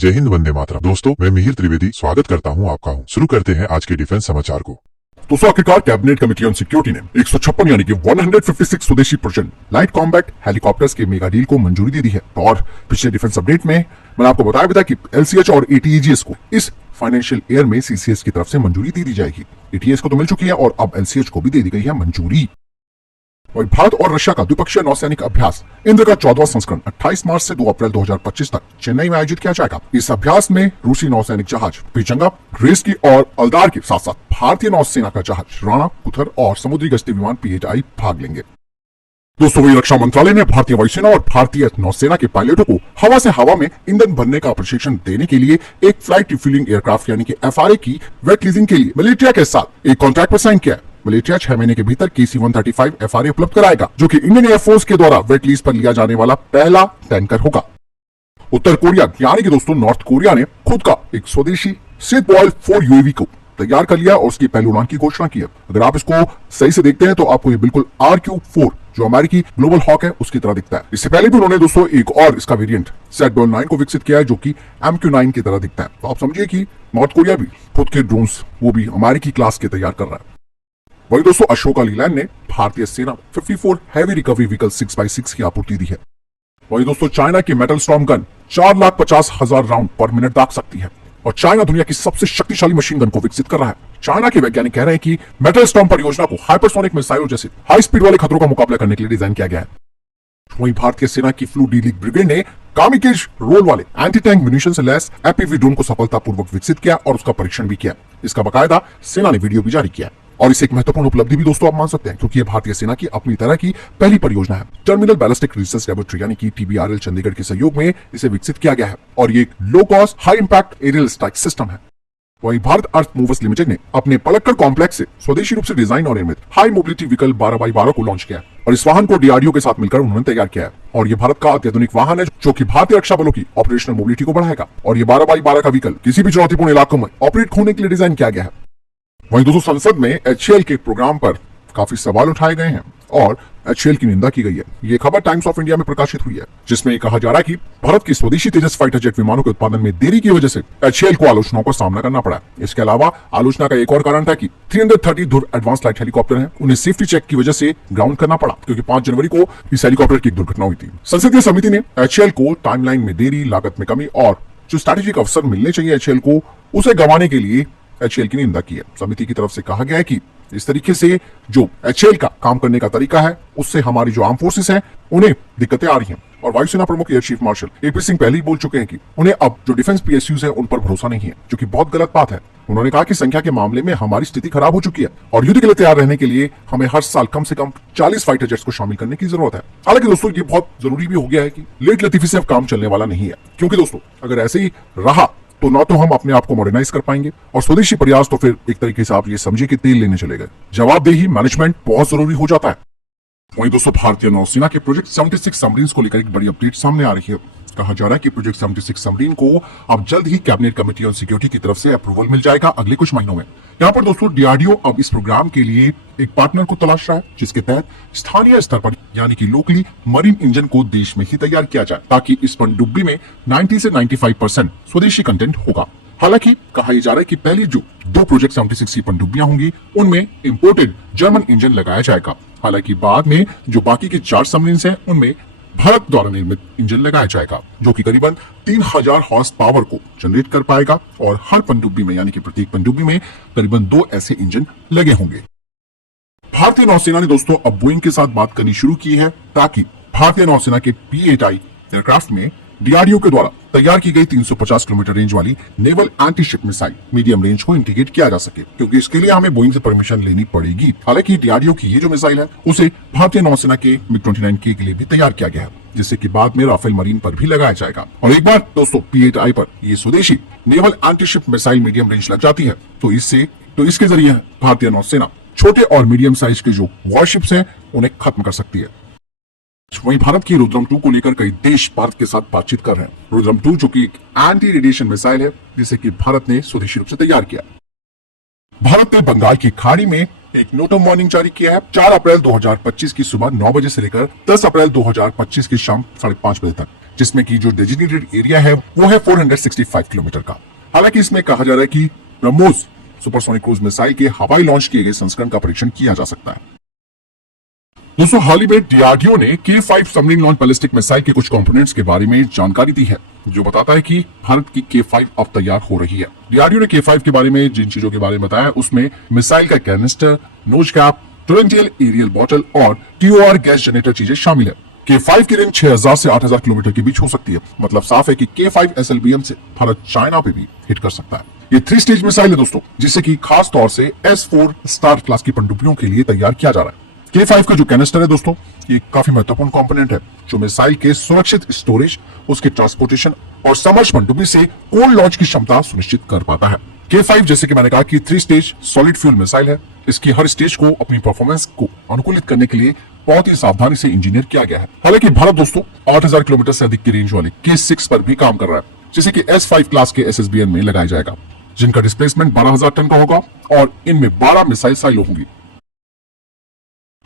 जय हिंद, वंदे मातरम। दोस्तों, मैं मिहिर त्रिवेदी स्वागत करता हूं आपका। शुरू करते हैं आज के डिफेंस समाचार को। दोस्तों, आखिरकार कैबिनेट कमेटी ऑन सिक्योरिटी ने 156 यानी कि 156 स्वदेशी प्रोजेक्ट लाइट कॉम्बैट हेलीकॉप्टर्स के मेगा डील को मंजूरी दे दी है। और पिछले डिफेंस अपडेट में मैंने आपको बताया भी था कि एलसीएच और एटीईजीएस को इस फाइनेंशियल ईयर में सीसीएस की तरफ से मंजूरी दे दी जाएगी। एटीएस को तो मिल चुकी है और अब एलसीएच को भी दे दी गई है मंजूरी। और भारत और रशिया का द्विपक्षीय नौसैनिक अभ्यास इंद्र का 14वां संस्करण 28 मार्च से 2 अप्रैल 2025 तक चेन्नई में आयोजित किया जाएगा। इस अभ्यास में रूसी नौसैनिक जहाज पेचंगा, ग्रेस्की और अल्दार के साथ साथ भारतीय नौसेना का जहाज राणा, कुथर और समुद्री गश्ती विमान पीएचआई भाग लेंगे। दोस्तों, वही रक्षा मंत्रालय ने भारतीय वायुसेना और भारतीय नौसेना के पायलटों को हवा से हवा में ईंधन भरने का प्रशिक्षण देने के लिए एक फ्लाइट रिफ्यूलिंग एयरक्राफ्ट यानी कि एफआरए की वेट लीजिंग के लिए मलेशिया के साथ एक कॉन्ट्रैक्ट पर साइन किया है। मलेशिया 6 महीने के भीतर KC-135 एफआरए उपलब्ध कराएगा, जो कि इंडियन एयरफोर्स के द्वारा वेट लीज पर लिया जाने वाला पहला टैंकर होगा। उत्तर कोरिया यानी कि दोस्तों नॉर्थ कोरिया ने खुद का एक स्वदेशी सेटबॉय 4 यूएवी को तैयार कर लिया और उसकी पहली उड़ान की घोषणा की है। अगर आप इसको सही से देखते हैं तो आपको ये बिल्कुल RQ-4 जो अमेरिकी ग्लोबल हॉक है उसकी तरह दिखता है। इससे पहले भी उन्होंने दोस्तों एक और इसका वेरिएंट सेटबॉय 9 को विकसित किया है, जो कि MQ-9 की तरह दिखता है। तो आप समझिए कि नॉर्थ कोरिया भी खुद के ड्रोन्स वो भी अमेरिकी क्लास के तैयार कर रहा है। वही दोस्तों, अशोका लीलैंड ने भारतीय सेना 54 हैवी रिकवरी व्हीकल 6x6 की आपूर्ति दी है। वही दोस्तों, चाइना की मेटल स्टॉर्म गन 4,50,000 राउंड पर मिनट दाग सकती है और चाइना दुनिया की सबसे शक्तिशाली मशीन गन को विकसित कर रहा है। चाइना के वैज्ञानिक कह रहे हैं कि मेटल स्टॉर्म परियोजना को हाइपरसोनिक मिसाइलों जैसे हाई स्पीड वाले खतरों का मुकाबला करने के लिए डिजाइन किया गया है। वहीं भारतीय सेना की फ्लू डी लीग ब्रिगेड ने कामिकेज रोल वाले एंटी टैंक म्यूनिशन से लैस एपीवी ड्रोन को सफलतापूर्वक विकसित किया और उसका परीक्षण भी किया। इसका बाकायदा सेना ने वीडियो भी जारी किया और इसे एक महत्वपूर्ण उपलब्धि भी दोस्तों आप मान सकते हैं, क्योंकि ये भारतीय सेना की अपनी तरह की पहली परियोजना है। टर्मिनल बैलिस्टिक रिसर्च लैबोरेटरी यानी कि TBRL चंडीगढ़ के सहयोग में इसे विकसित किया गया है और ये low cost high impact aerial strike system है। वहीं भारत अर्थ मूवर्स लिमिटेड ने अपने पलक्कड़ कॉम्प्लेक्स से स्वदेशी रूप से डिजाइन और निर्मित हाई मोबिलिटी व्हीकल 12x12 को लॉन्च किया और इस वाहन को DRDO के साथ मिलकर उन्होंने तैयार किया है। और ये भारत का अत्याधुनिक वाहन है जो कि भारतीय रक्षा बलों की ऑपरेशनल मोबिलिटी को बढ़ाएगा। और ये 12x12 का व्हीकल किसी भी चुनौतीपूर्ण इलाकों में ऑपरेट होने के लिए डिजाइन किया गया है। वहीं दोस्तों, संसद में HAL के प्रोग्राम पर काफी सवाल उठाए गए हैं और HAL की निंदा की गई है। ये खबर टाइम्स ऑफ इंडिया में प्रकाशित हुई है, जिसमें कहा जा रहा है कि भारत की स्वदेशी तेजस फाइटर जेट विमानों के उत्पादन में देरी की वजह से HAL को आलोचनाओं का सामना करना पड़ा। इसके अलावा आलोचना का एक और कारण था कि 330 धुर एडवांस लाइट हेलीकॉप्टर हैं, उन्हें सेफ्टी चेक की वजह से ग्राउंड करना पड़ा, क्योंकि 5 जनवरी को इस हेलीकॉप्टर की एक दुर्घटना हुई थी। संसदीय समिति ने HAL को टाइमलाइन में देरी, लागत में कमी और जो स्ट्रैटेजिक अवसर मिलने चाहिए HAL को, उसे गंवाने के लिए HAL की निंदा की है। समिति की तरफ से कहा गया है कि इस तरीके से जो HAL का काम करने का तरीका है उससे हमारी जो आर्म फोर्सेस हैं उन्हें दिक्कतें आ रही हैं। और वायुसेना प्रमुख air chief marshal AP Singh पहले ही बोल चुके हैं कि उन्हें अब जो डिफेंस PSUs है उन पर भरोसा नहीं है, जो कि बहुत गलत बात है। उन्होंने कहा कि संख्या के मामले में हमारी स्थिति खराब हो चुकी है और युद्ध के लिए तैयार रहने के लिए हमें हर साल कम से कम 40 फाइटर जेट्स को शामिल करने की जरूरत है। हालांकि दोस्तों, ये बहुत जरूरी भी हो गया है कि लेट लतीफी से अब काम चलने वाला नहीं है, क्योंकि दोस्तों अगर ऐसे ही रहा तो ना तो हम अपने आप को मॉडर्नाइज कर पाएंगे और स्वदेशी प्रयास तो फिर एक तरीके से आप ये समझिए कि तेल लेने चले गए। जवाबदेही मैनेजमेंट बहुत जरूरी हो जाता है। वहीं दोस्तों, भारतीय नौसेना के प्रोजेक्ट 76 सबमरीन्स को लेकर एक बड़ी अपडेट सामने आ रही है। कहा जा रहा है कि प्रोजेक्ट 76 सबमरीन को अब जल्द ही कैबिनेट कमेटी ऑन सिक्योरिटी की तरफ से अप्रूवल मिल जाएगा अगले कुछ महीनों में। यहाँ पर दोस्तों DRDO अब इस प्रोग्राम के लिए एक पार्टनर को तलाश रहा है, जिसके तहत स्थानीय स्तर पर यानी कि लोकली मरीन इंजन को देश में ही तैयार किया जाए, ताकि इस पनडुब्बी में 90 से 95% स्वदेशी कंटेंट होगा। हालांकि कहा जा रहा है कि पहली जो 2 प्रोजेक्ट 76 की पनडुब्बियां होंगी उनमें इंपोर्टेड जर्मन इंजन लगाया जाएगा। हालांकि बाद में जो बाकी के 4 सबमरीन्स हैं उनमें भारत द्वारा निर्मित इंजन लगाया जाएगा, जो कि करीबन 3000 हॉर्स पावर को जनरेट कर पाएगा और हर पनडुब्बी में यानी कि प्रत्येक पनडुब्बी में करीबन 2 ऐसे इंजन लगे होंगे। भारतीय नौसेना ने दोस्तों अब बोइंग के साथ बात करनी शुरू की है, ताकि भारतीय नौसेना के P8I एयरक्राफ्ट में DRDO के द्वारा तैयार की गई 350 किलोमीटर रेंज वाली naval anti ship missile medium range को इंटीग्रेट किया जा सके, क्योंकि इसके लिए हमें बोइंग से परमिशन लेनी पड़ेगी। हालांकि DRDO की ये जो मिसाइल है उसे भारतीय नौसेना के MiG-29K के लिए भी तैयार किया गया है, जिससे कि बाद में राफेल मरीन पर भी लगाया जाएगा। और एक बार दोस्तों P8I पर ये स्वदेशी naval anti ship missile medium range लग जाती है तो इसके जरिए भारतीय नौसेना छोटे और मीडियम साइज के जो वॉरशिप्स हैं उन्हें खत्म कर सकती है। वहीं भारत की रुद्रम 2 को लेकर कई देश भारत के साथ बातचीत कर रहे हैं। रुद्रम 2 जो कि एक एंटी रेडिएशन मिसाइल है, जिसे कि भारत ने स्वदेशी रूप से तैयार किया। भारत ने बंगाल की खाड़ी में एक नोट ऑफ वार्निंग जारी किया है 4 अप्रैल 2025 की सुबह 9 बजे से लेकर 10 अप्रैल 2025 की शाम 5:30 बजे तक, जिसमें की जो डेजिग्नेटेड एरिया है वो है 465 किलोमीटर का। हालांकि इसमें कहा जा रहा है कि ब्रह्मोस सुपरसोनिक क्रूज मिसाइल के हवाई लॉन्च किए गए संस्करण का परीक्षण किया जा सकता है। दोस्तों हाल ही में डीआरडीओ ने K5 submarine launch ballistic missile के कुछ कंपोनेंट्स के बारे में जानकारी दी है, जो बताता है कि भारत की K5 अब तैयार हो रही है। डीआरडीओ ने K5 के बारे में जिन चीजों के बारे में बताया उसमें मिसाइल का canister, nose cap, torrential aerial bottle और TOR गैस जनरेटर चीजें शामिल है। K5 की रेंज 6000 से 8000 किलोमीटर के बीच हो सकती है। मतलब साफ है कि K5 SLBM से भारत चाइना पे भी हिट कर सकता है। ये 3 स्टेज मिसाइल है दोस्तों, जिससे कि खास तौर से S4 स्टार क्लास की पनडुब्बियों के लिए तैयार किया जा रहा है। K5 का जो कैनिस्टर है दोस्तों, ये काफी महत्वपूर्ण कंपोनेंट है जो मिसाइल के सुरक्षित स्टोरेज, उसके ट्रांसपोर्टेशन और समर्श पनडुब्बी से कोल्ड लॉन्च की क्षमता सुनिश्चित कर पाता है। K5 जैसे कि मैंने कहा कि 3 स्टेज सॉलिड फ्यूल मिसाइल है। इसकी हर स्टेज को अपनी परफॉर्मेंस को अनुकूलित करने के लिए बहुत ही सावधानी से इंजीनियर किया गया है। हालांकि भारत दोस्तों 8000 किलोमीटर से अधिक की रेंज वाले K6 पर भी काम कर रहा है, जिसे कि S5 क्लास के SSBN में लगाया जाएगा, जिनका डिस्प्लेसमेंट 12000 टन का होगा और इनमें 12 मिसाइल साइलो होंगी।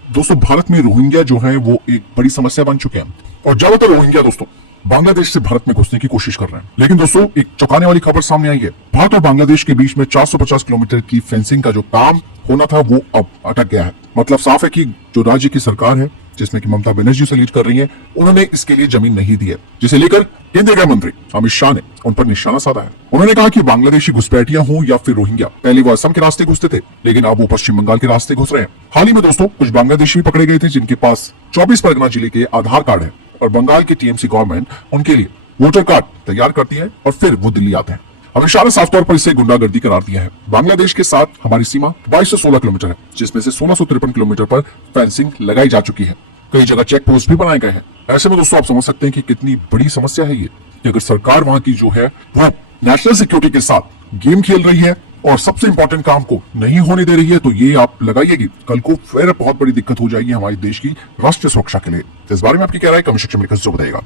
दोस्तों भारत में रोहिंग्या जो है वो एक बड़ी समस्या बन चुके हैं और ज्यादातर रोहिंग्या दोस्तों बांग्लादेश से भारत में घुसने की कोशिश कर रहे हैं। लेकिन दोस्तों एक चौंकाने वाली खबर सामने आई है। भारत और बांग्लादेश के बीच में 450 किलोमीटर की फेंसिंग का जो काम होना था वो अब अटक गया है। मतलब साफ है कि जो राज्य की सरकार है, जिसमें कि ममता बनर्जी से लीड कर रही है, उन्होंने इसके लिए जमीन नहीं दी है, जिसे लेकर केंद्रीय गृह मंत्री अमित शाह ने उन पर निशाना साधा है। उन्होंने कहा कि बांग्लादेशी घुसपैठियां हो या फिर रोहिंग्या, पहले वो असम के रास्ते घुसते थे, लेकिन अब वो पश्चिम बंगाल के रास्ते घुस रहे हैं। हाल ही में दोस्तों कुछ बांग्लादेशी भी पकड़े गए थे, जिनके पास 24 परगना जिले के आधार कार्ड है और बंगाल की TMC गवर्नमेंट उनके लिए वोटर कार्ड तैयार करती है और फिर वो दिल्ली आते हैं। अमित शाह ने साफ तौर पर इसे गुंडागर्दी करार दिया है। बांग्लादेश के साथ हमारी सीमा 22 से 16 किलोमीटर है, जिसमें से 1653 किलोमीटर पर फेंसिंग लगाई जा चुकी है। कई जगह चेक पोस्ट भी बनाए गए हैं। ऐसे में दोस्तों आप समझ सकते हैं कि कितनी बड़ी समस्या है ये, कि अगर सरकार वहां की जो है वो नेशनल सिक्योरिटी के साथ गेम खेल रही है और सबसे इंपॉर्टेंट काम को नहीं होने दे रही है, तो ये आप लगाइए कि कल को फिर बहुत बड़ी दिक्कत हो जाएगी हमारे देश की राष्ट्रीय सुरक्षा के लिए। इस बारे में आपकी क्या राय कमेंट सेक्शन में लिखकर बताइएगा।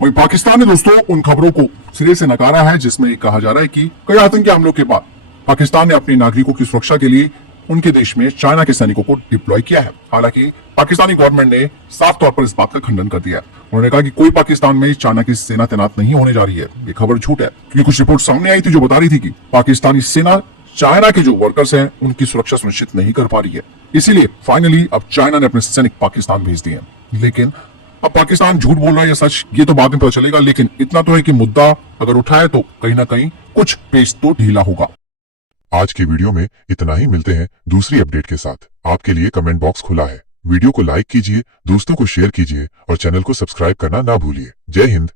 वहीं पाकिस्तान ने दोस्तों उन खबरों को सिरे से नकारा है जिसमें कहा जा रहा है कि कई आतंकी हमलों के बाद पाकिस्तान ने अपने नागरिकों की सुरक्षा के लिए उनके देश में चाइना के सैनिकों को डिप्लॉय किया है। हालांकि पाकिस्तानी गवर्नमेंट ने साफ तौर पर इस बात का खंडन कर दिया है। उन्होंने कहा कि कोई पाकिस्तान में चाइना की सेना तैनात नहीं होने जा रही है। ये खबर झूठ है, क्योंकि कुछ रिपोर्ट सामने आई थी जो बता रही थी कि पाकिस्तानी सेना चाइना के जो वर्कर्स हैं उनकी सुरक्षा सुनिश्चित नहीं कर पा रही है। इसीलिए फाइनली अब चाइना ने अपने सैनिक पाकिस्तान भेज दिए हैं। लेकिन अब पाकिस्तान झूठ बोल रहा है या सच, ये तो बाद में पता चलेगा। लेकिन इतना तो है कि मुद्दा अगर उठाए तो कहीं ना कहीं कुछ पेच तो ढीला होगा। आज की वीडियो में इतना ही। मिलते हैं दूसरी अपडेट के साथ। आपके लिए कमेंट बॉक्स खुला है। वीडियो को लाइक कीजिए, दोस्तों को शेयर कीजिए और चैनल को सब्सक्राइब करना ना भूलिए। जय हिंद।